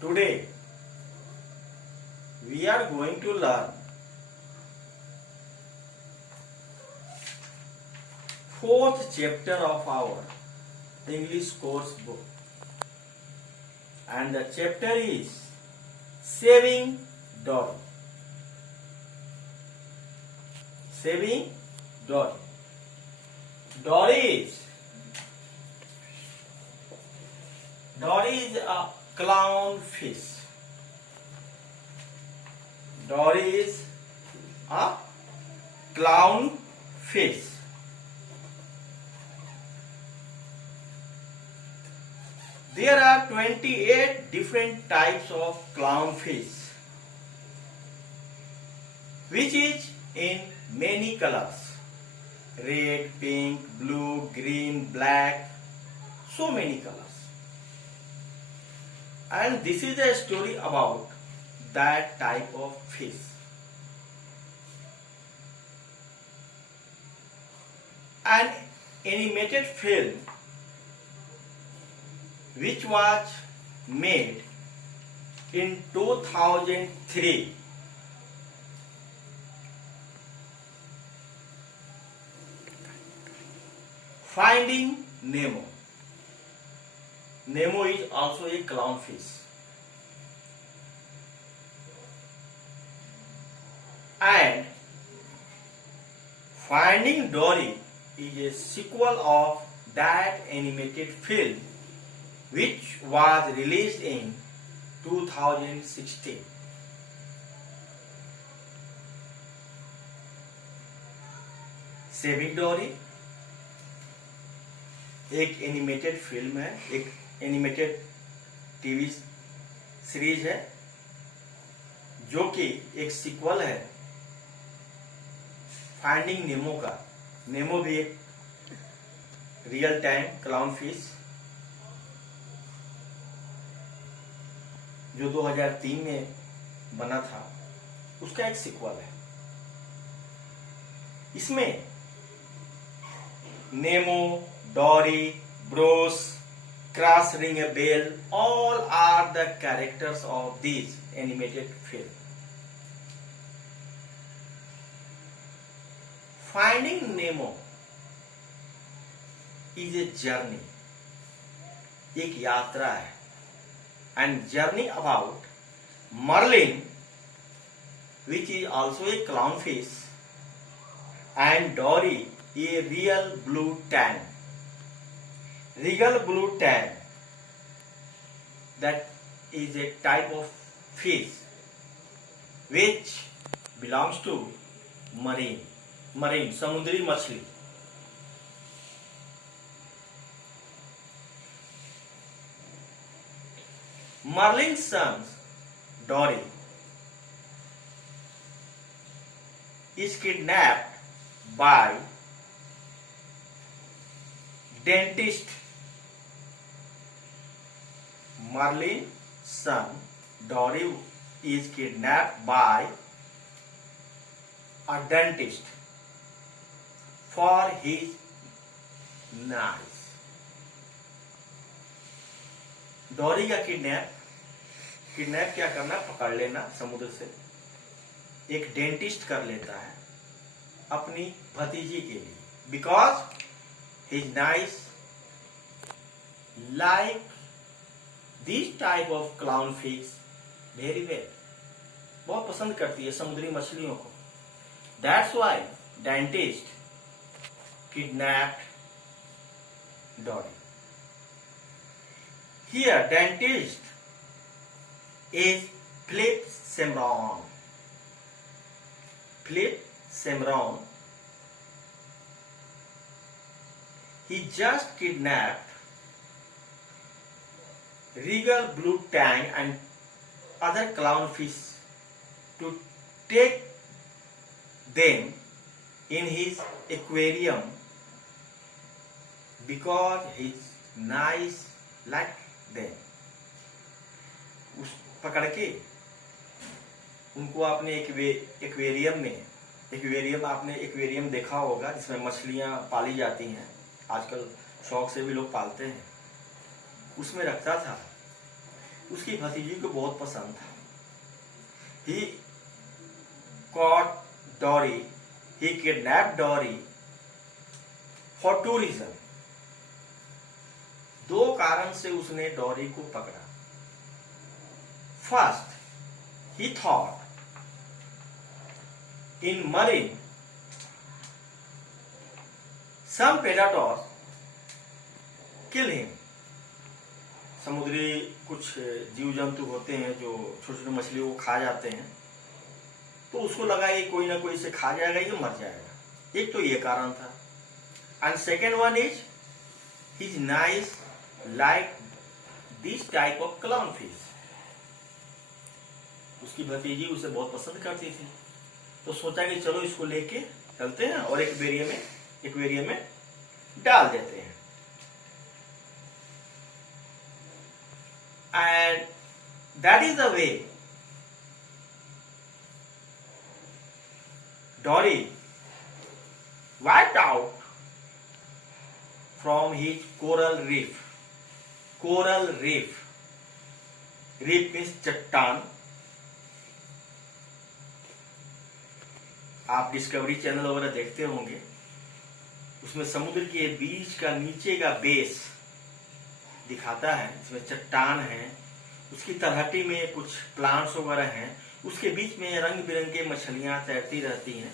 Today we are going to learn fourth chapter of our English course book, and the chapter is Saving Dory. Saving Dory. Dory is a clownfish. Dory is a clownfish. There are 28 different types of clownfish, which is in many colors: red, pink, blue, green, black, so many colors. And this is a story about that type of fish. An animated film which was made in 2003 Finding Nemo. Nemo is also a clownfish. And Finding Dory is a sequel of that animated film which was released in 2016. Saving डोरी एक animated film है, एक animated TV series है जो कि एक sequel है finding Nemo का। नेमो भी एक रियल टाइम क्लाउन फिश जो 2003 में बना था, उसका एक सीक्वल है। इसमें Nemo, Dory, Bruce, Crush ring a bell, all are the characters of this animated film. Finding Nemo is a journey, एक यात्रा है, and journey about Marlin, which is also a clownfish, and Dory, a real blue tang. Regal blue tang, that is a type of fish which belongs to marine समुद्री मछली। Marlin's son Dory is kidnapped by dentist. Marlin's son Dory is kidnapped by a dentist for his knives. डोरी का kidnap क्या करना, पकड़ लेना समुद्र से, एक डेंटिस्ट कर लेता है अपनी भतीजी के लिए, because his nice like this type of clown fish very well, बहुत पसंद करती है समुद्री मछलियों को। That's why dentist kidnapped Dory. Here, dentist is Philip Semron. Philip Semron, he just kidnapped regal blue tang and other clownfish to take them in his aquarium because he's nice like them. उस पकड़ के उनको आपने aquarium आपने aquarium देखा होगा जिसमें मछलियां पाली जाती हैं, आजकल शौक से भी लोग पालते हैं, उसमें रखता था उसकी भतीजी को बहुत पसंद था। ही caught Dory, he kidnapped Dory for two reasons. दो कारण से उसने डॉरी को पकड़ा। First, he thought in marine some predators kill him. समुद्री कुछ जीव जंतु होते हैं जो छोटे छोटे मछलियों को खा जाते हैं, तो उसको लगा ये कोई ना कोई इसे खा जाएगा, ये मर जाएगा। एक तो ये कारण था। And second one is his nice like this type of clown fish. उसकी भतीजी उसे बहुत पसंद करती थी, तो सोचा कि चलो इसको लेके चलते हैं और एक्वेरियम में डाल देते हैं। And that is the way Dory wiped out from his coral reef. Coral reef. Reef means चट्टान। आप डिस्कवरी चैनल वगैरह देखते होंगे, उसमें समुद्र के बीच का नीचे का बेस दिखाता है, इसमें चट्टान है, उसकी तलहटी में कुछ प्लांट्स वगैरह हैं, उसके बीच में रंग बिरंगे मछलियां तैरती रहती हैं।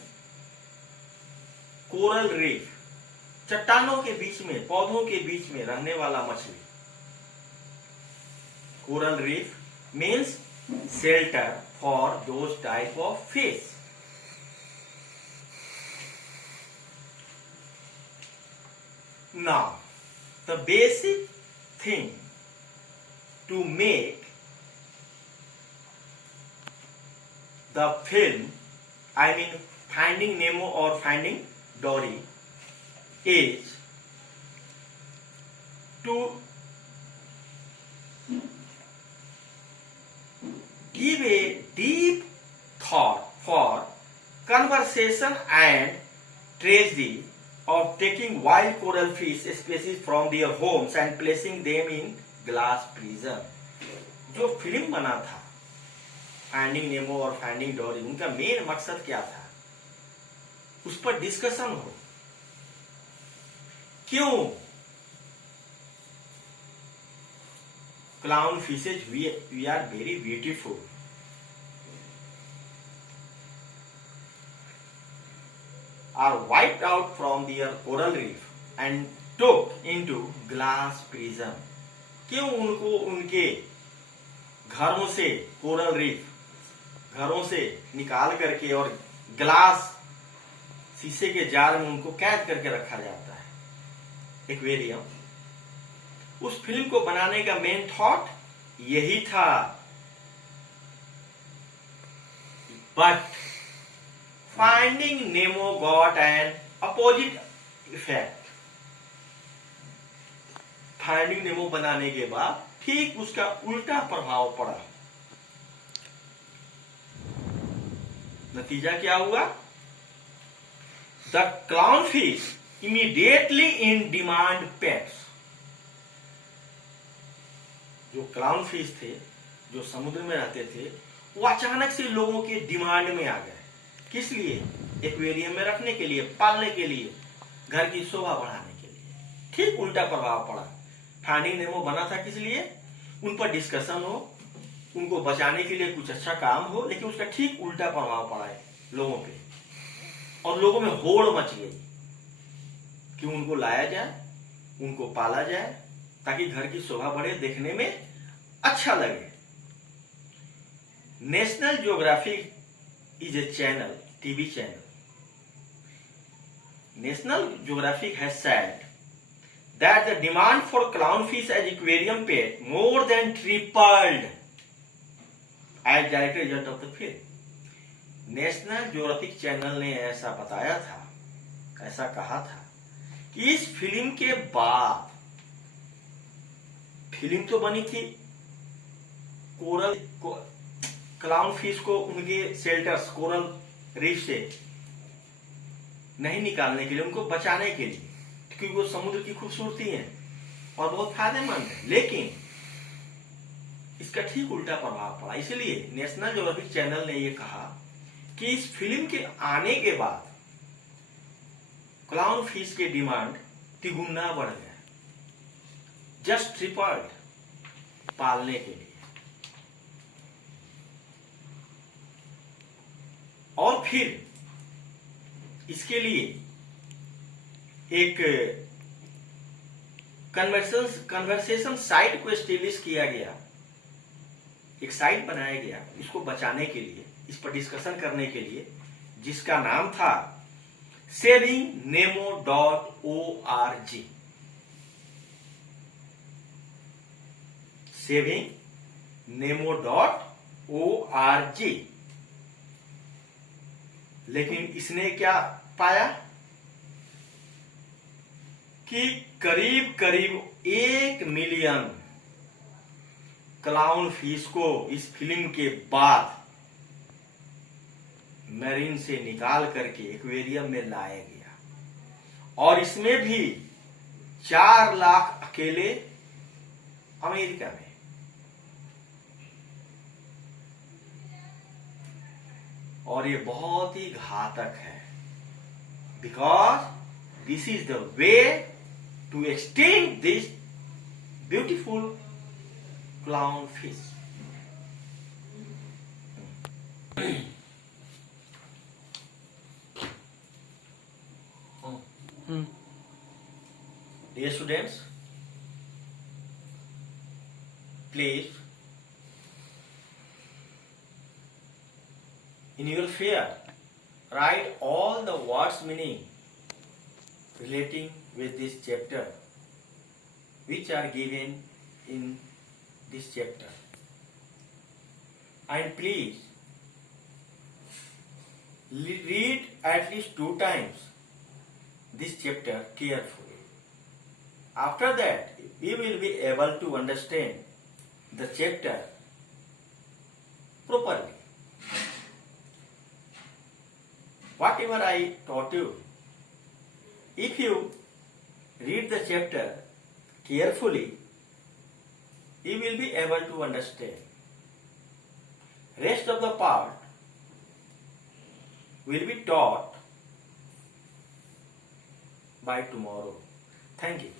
कोरल रीफ, चट्टानों के बीच में, पौधों के बीच में रहने वाला मछली। Coral reef means shelter for those type of fish. Now the basic thing to make the film, I mean Finding Nemo or Finding Dory, is to give a deep thought for conservation and tragedy of taking wild coral fish species from their homes and placing them in glass prison. जो film बना था finding Nemo और finding डोरी, उनका main मकसद क्या था, उस पर डिस्कशन हो। क्यों clown fishes we are very beautiful, are wiped out from their coral reef and took into glass prison. क्यों उनको उनके घरों से, कोरल रीफ घरों से निकाल करके और ग्लास शीशे के जार में उनको कैद करके रखा जाता है एक्वेरियम। उस फिल्म को बनाने का मेन थॉट यही था। But finding Nemo got an opposite effect. Finding Nemo बनाने के बाद ठीक उसका उल्टा प्रभाव पड़ा। नतीजा क्या हुआ? The clown fish immediately in demand pets. जो क्लाउन फिश थे, जो समुद्र में रहते थे, वो अचानक से लोगों के डिमांड में आ गए। किस लिए? एक्वेरियम में रखने के लिए, पालने के लिए, घर की शोभा बढ़ाने के लिए। ठीक उल्टा प्रभाव पड़ा। फाइंडिंग नेमो बना था किस लिए? उन पर डिस्कशन हो, उनको बचाने के लिए कुछ अच्छा काम हो, लेकिन उसका ठीक उल्टा प्रभाव पड़ा है लोगों पे, और लोगों में होड़ मच गई कि उनको लाया जाए, उनको पाला जाए, ताकि घर की शोभा बढ़े, देखने में अच्छा लगे। National geographic is a channel, TV channel. National geographic has said that the demand for clownfish as aquarium pet more than tripled as direct result of the film. National geographic channel ने ऐसा बताया था, ऐसा कहा था कि इस film के बाद, फिल्म तो बनी थी कोरल क्लाउन फिश को उनके शेल्टर्स, कोरल रीफ से नहीं निकालने के लिए, उनको बचाने के लिए, क्योंकि वो समुद्र की खूबसूरती है और बहुत फायदेमंद है। लेकिन इसका ठीक उल्टा प्रभाव पड़ा। इसलिए नेशनल ज्योग्राफिक चैनल ने यह कहा कि इस फिल्म के आने के बाद क्लाउन फिश की डिमांड तिगुना बढ़ गया, जस्ट ट्रिपल्ड पालने के लिए। और फिर इसके लिए एक कन्वर्सेशन साइट को एस्टेब्लिश किया गया, एक साइट बनाया गया इसको बचाने के लिए, इस पर डिस्कशन करने के लिए, जिसका नाम था SavingNemo.org। SavingNemo.org। लेकिन इसने क्या पाया कि करीब करीब 1 मिलियन क्लाउन फिश को इस फिल्म के बाद मैरीन से निकाल करके एक्वेरियम में लाया गया, और इसमें भी 4 लाख अकेले अमेरिका में। और ये बहुत ही घातक है, because this is the way to extinct this beautiful clown fish. Dear students, please, in your fear, write all the words meaning relating with this chapter, which are given in this chapter. And please, read at least 2 times this chapter carefully. After that, we will be able to understand the chapter properly. Whatever I taught you, if you read the chapter carefully, you will be able to understand. Rest of the part will be taught by tomorrow. Thank you.